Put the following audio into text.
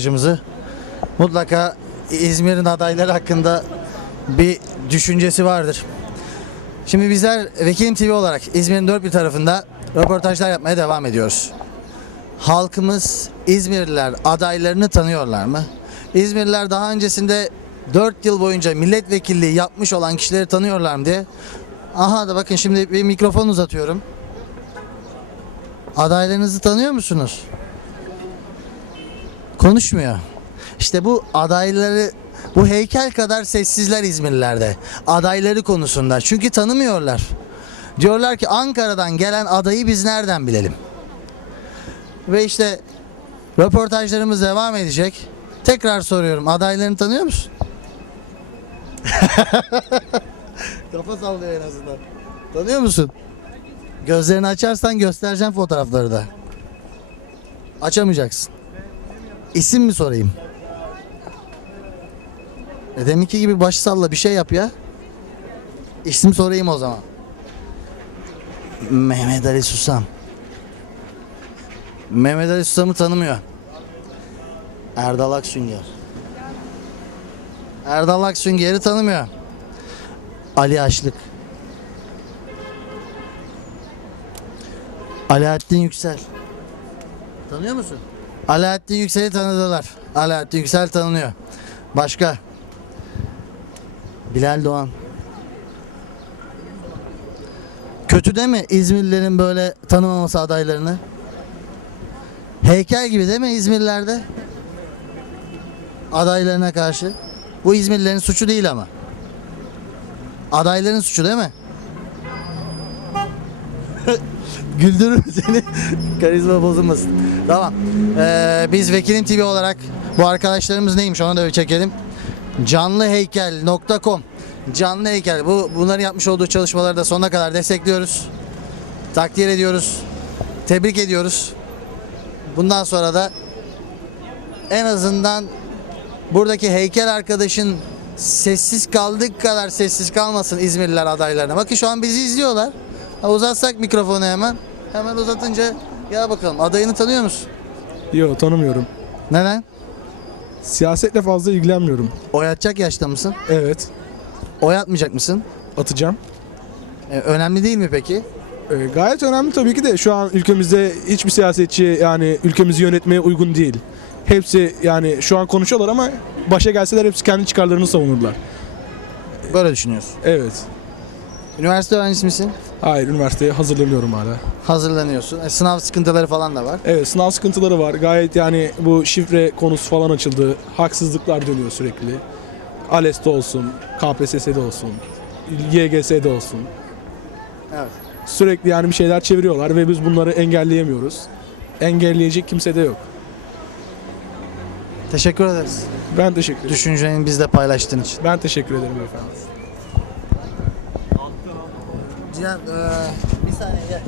Başımızı mutlaka İzmir'in adayları hakkında bir düşüncesi vardır. Şimdi bizler Vekilim TV olarak İzmir'in dört bir tarafında röportajlar yapmaya devam ediyoruz. Halkımız İzmirliler adaylarını tanıyorlar mı? İzmirliler daha öncesinde 4 yıl boyunca milletvekilliği yapmış olan kişileri tanıyorlar mı diye. Aha da bakın şimdi bir mikrofon uzatıyorum. Adaylarınızı tanıyor musunuz? Konuşmuyor. İşte bu adayları bu heykel kadar sessizler İzmirlilerde. Adayları konusunda. Çünkü tanımıyorlar. Diyorlar ki Ankara'dan gelen adayı biz nereden bilelim? Ve işte röportajlarımız devam edecek. Tekrar soruyorum. Adaylarını tanıyor musun? Kafa sallıyor en azından. Tanıyor musun? Gözlerini açarsan göstereceğim fotoğrafları da. Açamayacaksın. İsim mi sorayım? E deminki gibi baş salla bir şey yap ya. İsim sorayım o zaman. Mehmet Ali Susam. Mehmet Ali Susam'ı tanımıyor. Erdal Aksünger. Erdal Aksünger'i tanımıyor. Ali Açlık. Alaaddin Yüksel. Tanıyor musun? Alaaddin Yüksel'i tanıdılar. Alaaddin Yüksel tanınıyor. Başka? Bilal Doğan. Kötü değil mi İzmirlilerin böyle tanımaması adaylarını? Heykel gibi değil mi İzmirlilerde? Adaylarına karşı. Bu İzmirlilerin suçu değil ama. Adayların suçu değil mi? Güldürür seni. Karizma bozulmasın. Tamam. Ee, biz Vekilim TV olarak bu arkadaşlarımız neymiş onu da bir çekelim. Canlıheykel.com Canlı heykel. Bu bunların yapmış olduğu çalışmaları da sonuna kadar destekliyoruz. Takdir ediyoruz. Tebrik ediyoruz. Bundan sonra da en azından buradaki heykel arkadaşın sessiz kaldığı kadar sessiz kalmasın İzmirliler adaylarına. Bakın şu an bizi izliyorlar. Ha, uzatsak mikrofonu hemen. Hemen uzatınca ya bakalım adayını tanıyor musun? Yok tanımıyorum. Neden? Siyasetle fazla ilgilenmiyorum. Oy atacak yaşta mısın? Evet Oy atmayacak mısın? atacağım. E, önemli değil mi peki? Ee, gayet önemli tabii ki de şu an ülkemizde hiçbir siyasetçi yani ülkemizi yönetmeye uygun değil. Hepsi yani şu an konuşuyorlar ama başa gelseler hepsi kendi çıkarlarını savunurlar. Böyle düşünüyorsun. Evet. Üniversite öğrencisi misin? Hayır üniversiteye hazırlanıyorum hala. Hazırlanıyorsun. E, sınav sıkıntıları falan da var. Evet sınav sıkıntıları var. Gayet yani bu şifre konusu falan açıldı. Haksızlıklar dönüyor sürekli. ALES'te olsun, KPSS'de olsun, YGS'de olsun. Evet. Sürekli yani bir şeyler çeviriyorlar ve biz bunları engelleyemiyoruz. Engelleyecek kimse de yok. Teşekkür ederiz. Ben teşekkür ederim. Düşünceni bizle paylaştığın için. Ben teşekkür ederim efendim. Cihan, bir saniye gel.